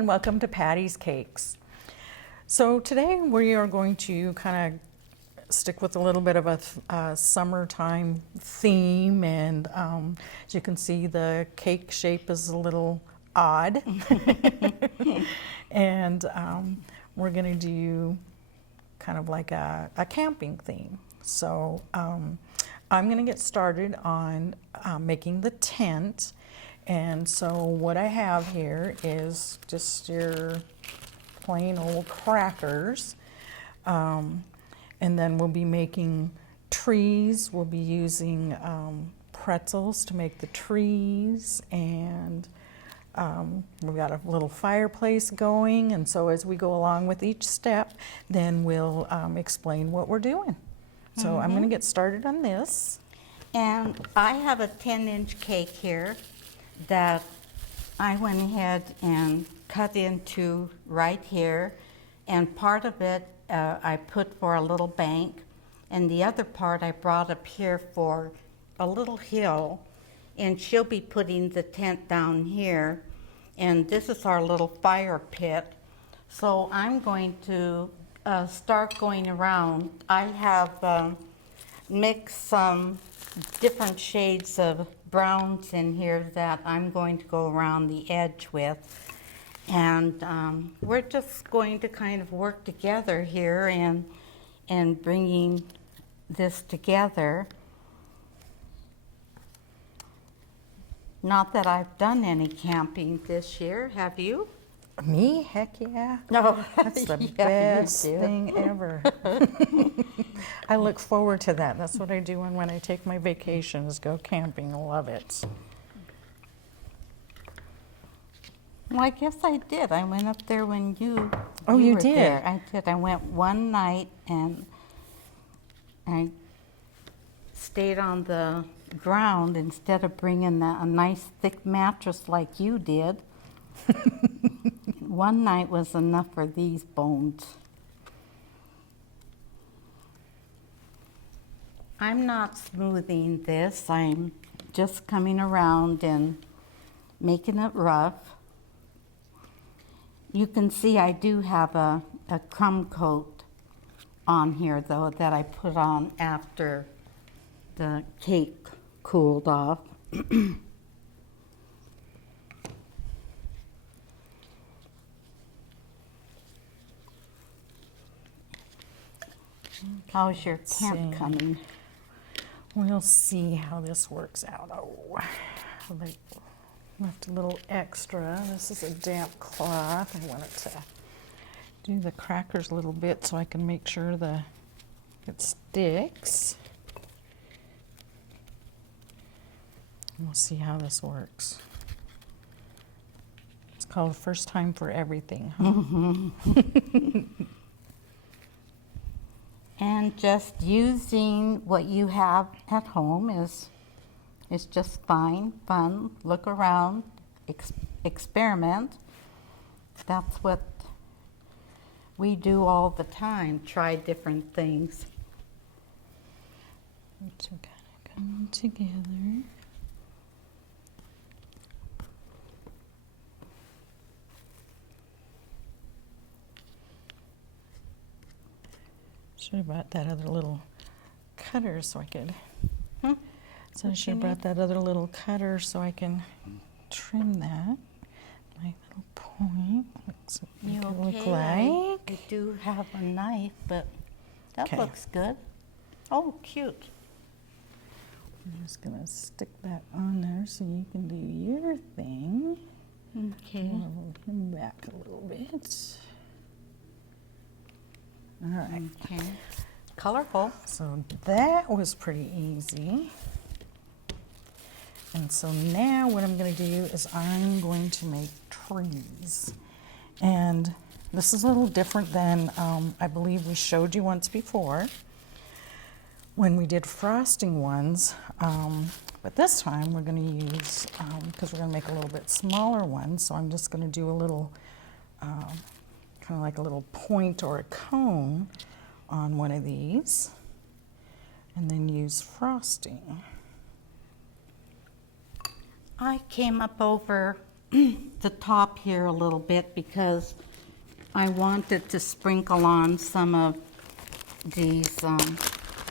and welcome to Patty's Cakes. So today we are going to kind of stick with a little bit of a summertime theme, and as you can see, the cake shape is a little odd. And we're going to do kind of like a camping theme. So I'm going to get started on making the tent. And so what I have here is just your plain old crackers. And then we'll be making trees. We'll be using pretzels to make the trees. And we've got a little fireplace going. And so as we go along with each step, then we'll explain what we're doing. So I'm going to get started on this. And I have a 10-inch cake here that I went ahead and cut into right here, and part of it I put for a little bank, and the other part I brought up here for a little hill, and she'll be putting the tent down here, and this is our little fire pit. So I'm going to start going around. I have mixed some different shades of browns in here that I'm going to go around the edge with, and we're just going to kind of work together here and bringing this together. Not that I've done any camping this year, have you? Me? Heck yeah. No. That's the Yeah, best you do. thing ever. I look forward to that. That's what I do when I take my vacations, go camping. Love it. Well, I guess I did. I went up there when you You were did? there. I did. I went one night and I stayed on the ground instead of bringing a nice thick mattress like you did. One night was enough for these bones. I'm not smoothing this. I'm just coming around and making it rough. You can see I do have a crumb coat on here, though, that I put on after the cake cooled off. How's your tent coming? We'll see how this works out. Oh, I left a little extra. This is a damp cloth. I wanted to do the crackers a little bit so I can make sure it sticks. We'll see how this works. It's called first time for everything, huh? Mm-hmm. And just using what you have at home is just fine, fun. Look around, experiment. That's what we do all the time, try different things. It's kind of coming together. Should have brought that other little cutter so I could. So I should have brought that other little cutter so I can trim that. My little point. Let's make it look like. I do have a knife, but that Okay. looks good. Oh, cute. I'm just gonna stick that on there so you can do your thing. Okay. I'll hold him back a little bit. All right. Okay. Colorful. So that was pretty easy. And so now what I'm going to do is I'm going to make trees. And this is a little different than I believe we showed you once before when we did frosting ones. But this time we're going to use, because we're going to make a little bit smaller one, so I'm just going to do a little, kind of like a little point or a cone on one of these, and then use frosting. I came up over the top here a little bit because I wanted to sprinkle on some of these,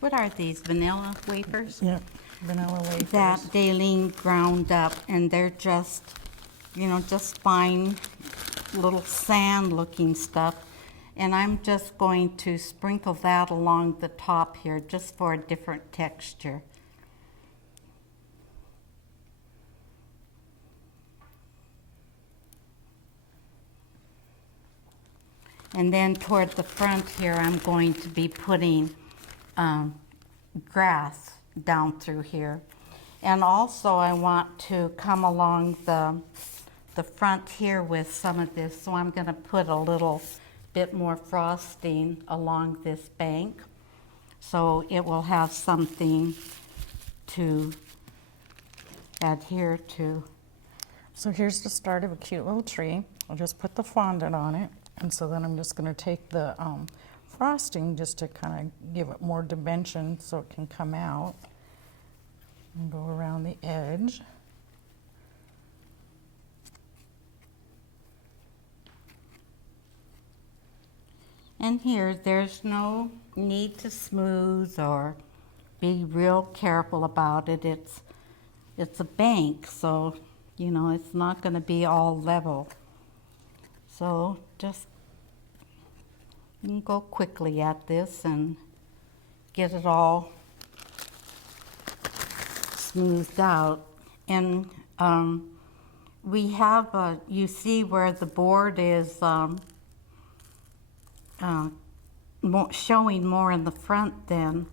what are these, vanilla wafers? Yeah, vanilla wafers. That Dalene ground up, and they're just, you know, just fine little sand looking stuff. And I'm just going to sprinkle that along the top here just for a different texture. And then toward the front here, I'm going to be putting grass down through here. And also I want to come along the front here with some of this, so I'm going to put a little bit more frosting along this bank, so it will have something to adhere to. So here's the start of a cute little tree. I'll just put the fondant on it, and so then I'm just going to take the frosting just to kind of give it more dimension so it can come out, and go around the edge. And here, there's no need to smooth or be real careful about it. It's a bank, so, you know, it's not going to be all level. So just, you can go quickly at this and get it all smoothed out. And we have, you see where the board is showing more in the front than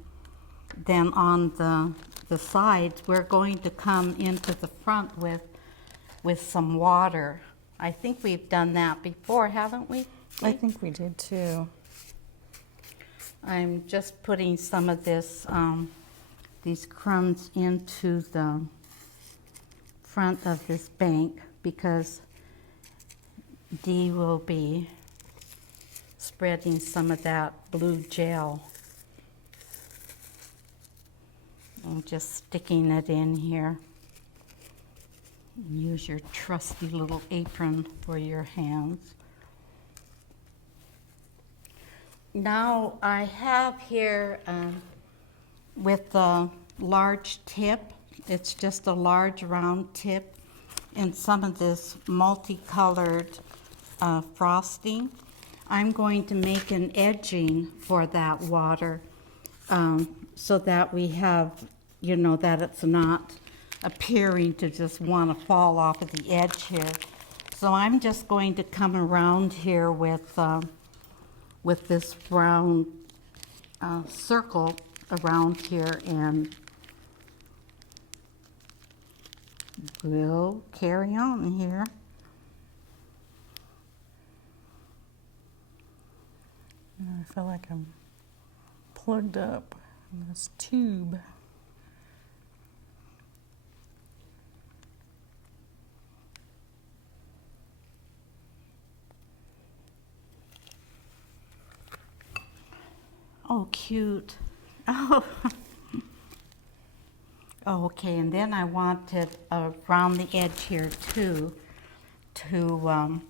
on the sides. We're going to come into the front with some water. I think we've done that before, haven't we? I think we did too. I'm just putting some of this, these crumbs into the front of this bank because Dee will be spreading some of that blue gel. I'm just sticking it in here. Use your trusty little apron for your hands. Now I have here with the large tip, it's just a large round tip, and some of this multicolored frosting. I'm going to make an edging for that water so that we have, you know, that it's not appearing to just want to fall off of the edge here. So I'm just going to come around here with this round circle around here, and we'll carry on here. I feel like I'm plugged up in this tube. Oh, cute. Oh. Oh, okay, and then I wanted around the edge here too to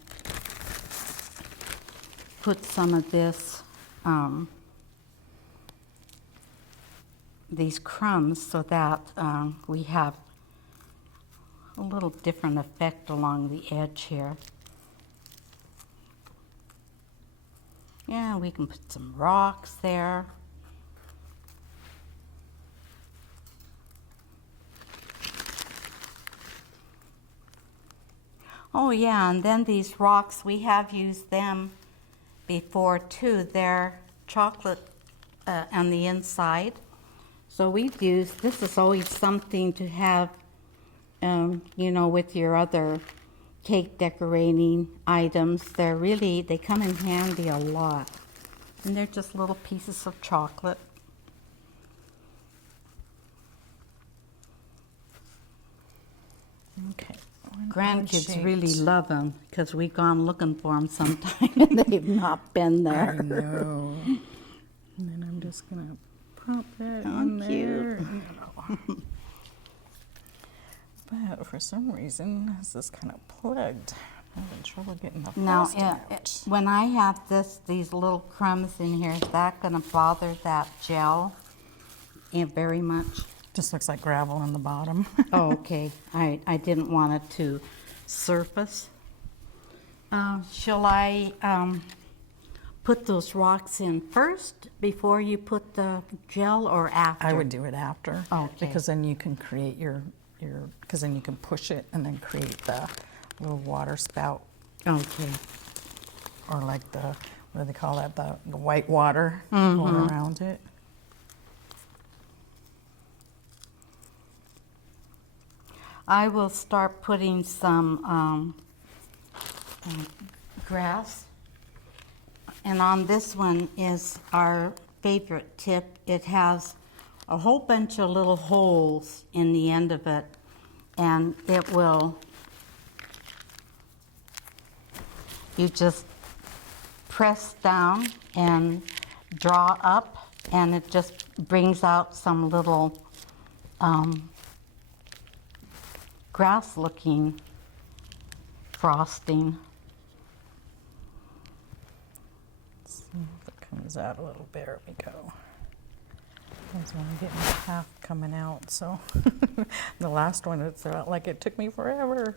put some of this, these crumbs, so that we have a little different effect along the edge here. Yeah, we can put some rocks there. Oh yeah, and then these rocks, we have used them before too. They're chocolate on the inside. So we've used, this is always something to have, you know, with your other cake decorating items. They come in handy a lot. And they're just little pieces of chocolate. Okay. Grandkids really love them because we've gone looking for them sometime and they've not been there. I know. And then I'm just going to pop that in cute. there. But for some reason, this is kind of plugged. I'm having trouble getting the Now, frosting out. when I have these little crumbs in here, is that going to bother that gel very much? Just looks like gravel on the bottom. Oh, okay. I didn't want it to surface. Shall I put those rocks in first before you put the gel, or after? I would do it after. Okay. Because then you can create because then you can push it and then create the little water spout, Okay. or like the, what do they call that, the white water going around it. I will start putting some grass. And on this one is our favorite tip. It has a whole bunch of little holes in the end of it, and it will, you just press down and draw up, and it just brings out some little grass-looking frosting. Let's see if it comes out a little bit. There we go. I was only getting half coming out, so the last one, it felt like it took me forever.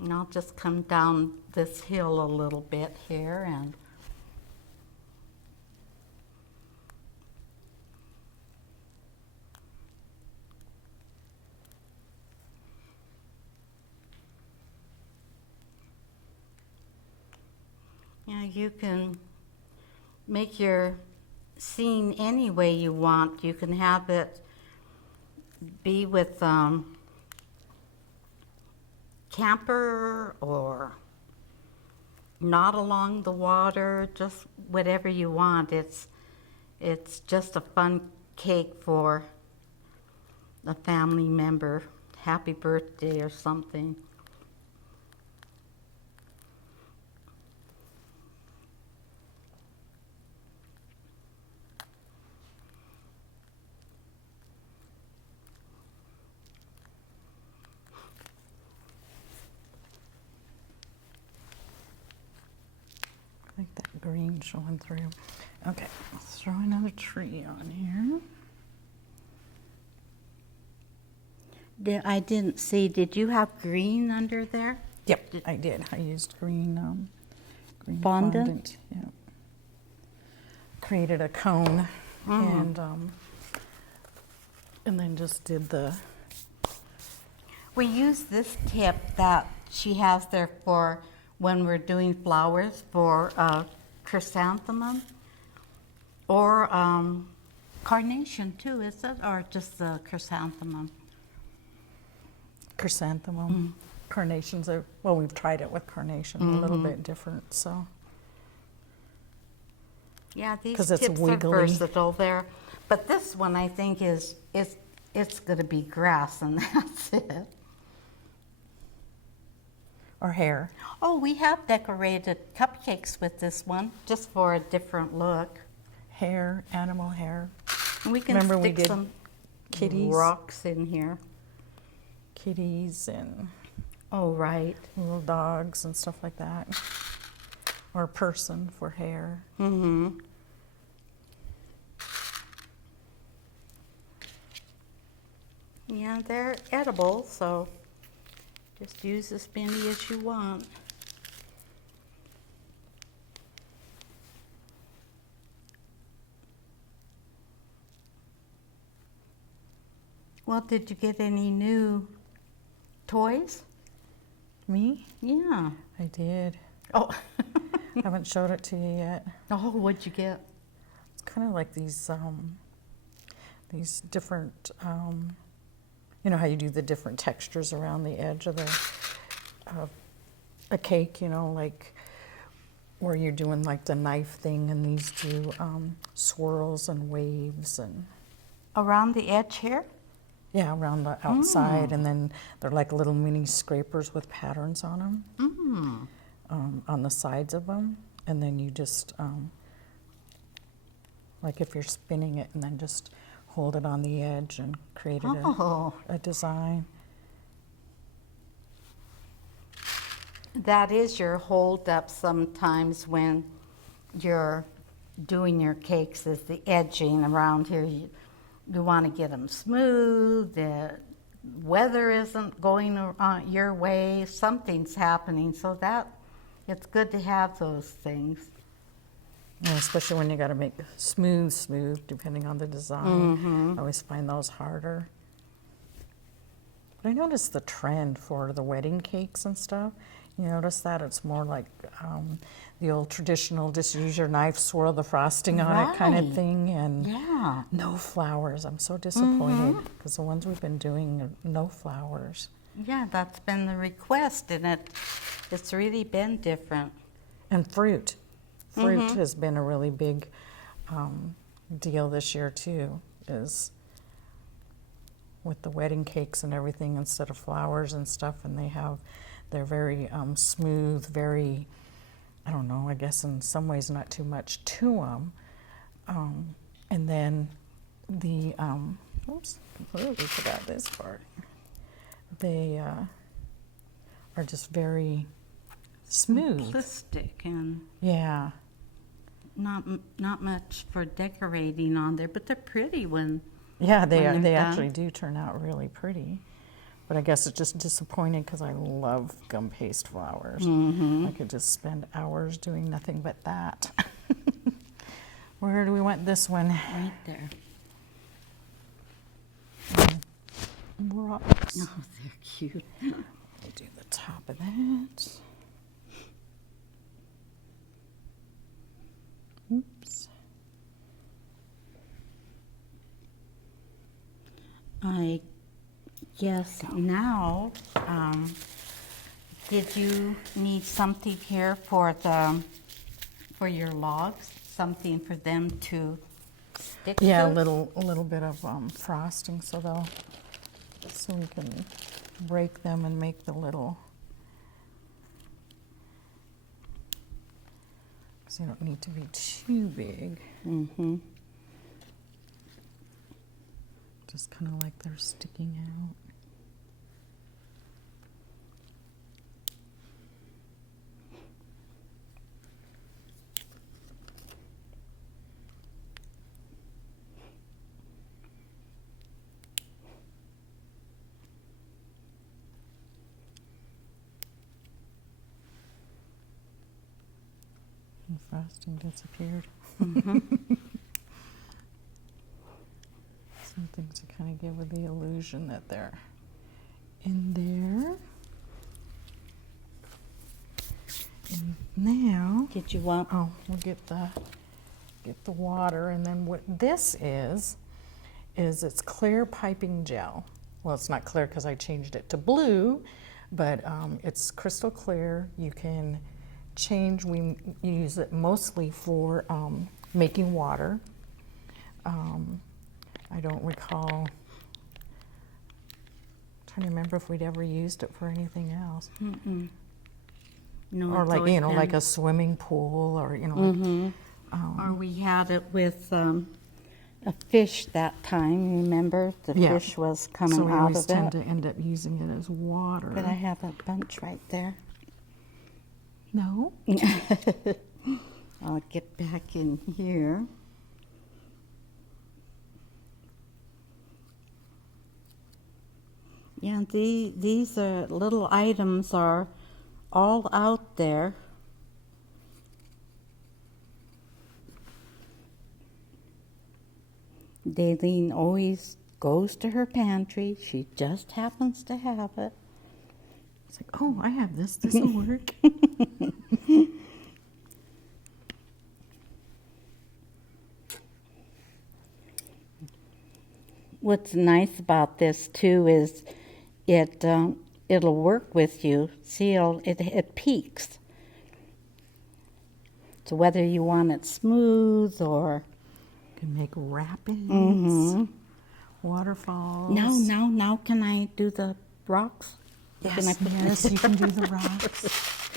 And I'll just come down this hill a little bit here, and yeah, you can make your scene any way you want. You can have it be with camper or not along the water, just whatever you want. It's just a fun cake for a family member, happy birthday or something. I like that green showing through. Okay, let's throw another tree on here. I didn't see, did you have green under there? Yep, I did. I used green Fondant? Yeah. Created a cone and then just did the. We use this tip that she has there for when we're doing flowers for chrysanthemum or carnation too, is it? Or just the chrysanthemum? Chrysanthemum. Carnations are, well, we've tried it with carnation, a little bit different, so. Yeah, these 'Cause it's tips wiggly. are versatile there. But this one I think it's gonna be grass and that's it. Or hair. Oh, we have decorated cupcakes with this one, just for a different look. Hair, animal hair. And we can Remember we stick did some kitties? rocks in here. Kitties and Oh, right. little dogs and stuff like that. Or a person for hair. Mm-hmm. Yeah, they're edible, so just use as many as you want. Well, did you get any new toys? Me? Yeah. I did. Oh. I haven't showed it to you yet. Oh, what'd you get? It's kind of like these different, you know how you do the different textures around the edge of a cake, you know, like where you're doing like the knife thing, and these do swirls and waves and. Around the edge here? Yeah, around the outside, and then they're like little mini scrapers with patterns on them, on the sides of them, and then you just like if you're spinning it and then just hold it on the edge and create Oh. a design. That is your hold up sometimes when you're doing your cakes, is the edging around here. You want to get them smooth, the weather isn't going your way, something's happening, so that it's good to have those things. Yeah, especially when you got to make smooth, depending on the design. I always find those harder. But I noticed the trend for the wedding cakes and stuff. You notice that it's more like the old traditional, just use your knife, swirl the frosting on it kind of Right. thing, and Yeah. no flowers. I'm so disappointed because the ones we've been doing are no flowers. Yeah, that's been the request, and it's really been different. And fruit. Fruit has been a really big deal this year too, is with the wedding cakes and everything instead of flowers and stuff, and they're very smooth, very, I don't know, I guess in some ways not too much to them. And then the, oops, completely forgot this part. They are just very smooth. Simplistic and Yeah. not much for decorating on there, but they're pretty when Yeah, they when are. they're They done. actually do turn out really pretty. But I guess it's just disappointing because I love gum paste flowers. I could just spend hours doing nothing but that. Where do we want this one? right there. Rocks. Oh, they're cute. We'll do the top of that. Oops. I guess now, did you need something here for your logs? Something for them to stick Yeah, to? a little bit of frosting so we can break them and make the little. Because they don't need to be too big. Just kind of like they're sticking out. The frosting disappeared. Something to kind of give it the illusion that they're in there. And now, Did you want? oh, we'll get the water, and then what this is it's clear piping gel. Well, it's not clear because I changed it to blue, but it's crystal clear. You can change. We use it mostly for making water. I don't recall. I'm trying to remember if we'd ever used it for anything else. No, Or it's like, always you know, like been- a swimming pool, or, you know, like, Or we had it with a fish that time. Remember, the Yeah. fish was coming so we out always of tend it. to end up using it as water. But I have a bunch right there. No? I'll get back in here. Yeah, these little items are all out there. Dalene always goes to her pantry. She just happens to have it. It's like, oh, I have this. This will work. What's nice about this too is it'll work with you. See, it peaks. So whether you want it smooth or Can make rapids, waterfalls. now can I do the rocks? Yes, Can I put yes, you can do the rocks.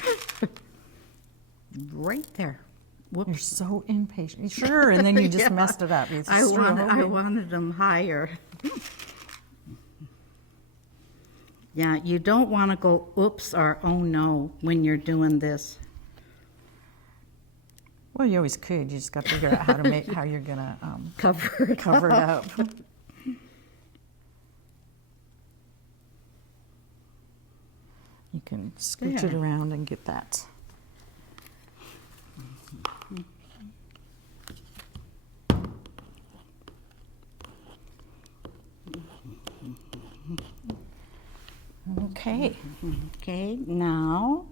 right there? Whoops. You're so impatient. Sure, and then you just Yeah. messed it up. It's I just wanted them higher. Yeah, you don't want to go oops or oh no when you're doing this. Well, you always could. You just got to figure out how to make how you're gonna Cover it cover it up. You can scooch it There. around and get that. Okay. Okay, now,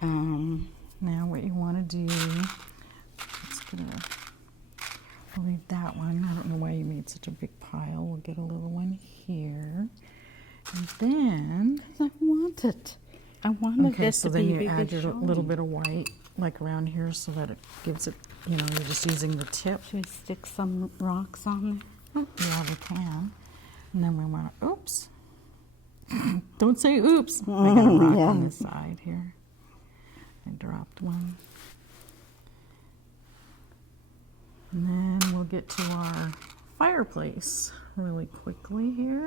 Now what you want to do, it's gonna leave that one. I don't know why you made such a big pile. We'll get a little one here. And then, I wanted okay, this so to then be you big add and your showy. little bit of white, like around here, so that it gives it, you know, you're just using the tip. Should we stick some rocks on there? Yeah, we can. And then we want to, oops. Don't say oops. I got a rock on this side here. I dropped one. And then we'll get to our fireplace really quickly here.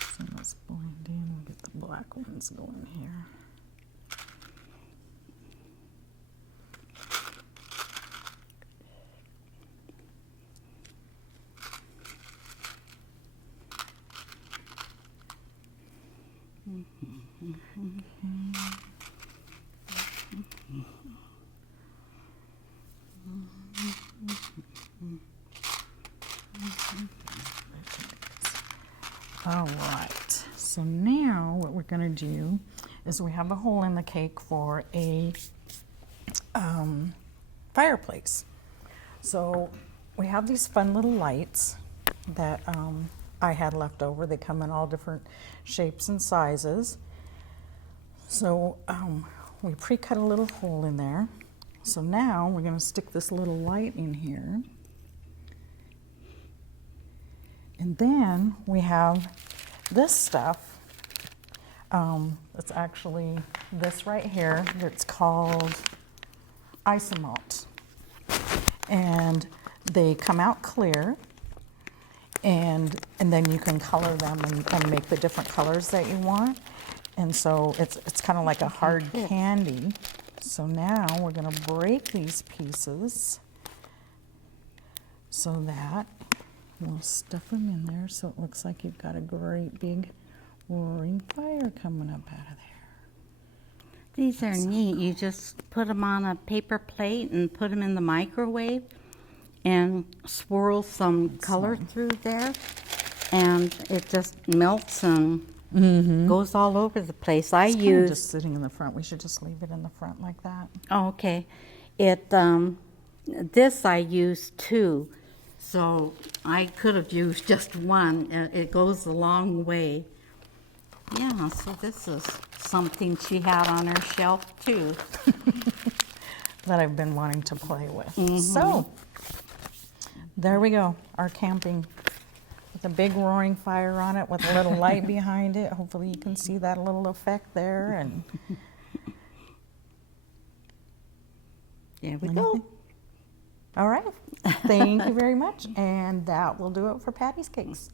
So let's blend in. We'll get the black ones going here. All right, so now what we're gonna do is we have a hole in the cake for a fireplace. So we have these fun little lights that I had left over. They come in all different shapes and sizes. So we pre-cut a little hole in there. So now we're gonna stick this little light in here. And then we have this stuff. It's actually this right here that's called isomalt. And they come out clear. And then you can color them and make the different colors that you want. And so it's kind of like a hard candy. So now we're gonna break these pieces so that we'll stuff them in there so it looks like you've got a great big roaring fire coming up out of there. These are neat. You just put them on a paper plate and put them in the microwave and swirl some color through there, and it just melts and goes all over the place. I It's kind of use just sitting in the front. We should just leave it in the front like that. oh, okay. It this I use two, so I could have used just one. It goes a long way. Yeah, so this is something she had on her shelf too. That I've been wanting to play with. So there we go, our camping with a big roaring fire on it with a little light behind it. Hopefully you can see that little effect there. And There we go. all right, thank you very much, and that will do it for Patty's Cakes.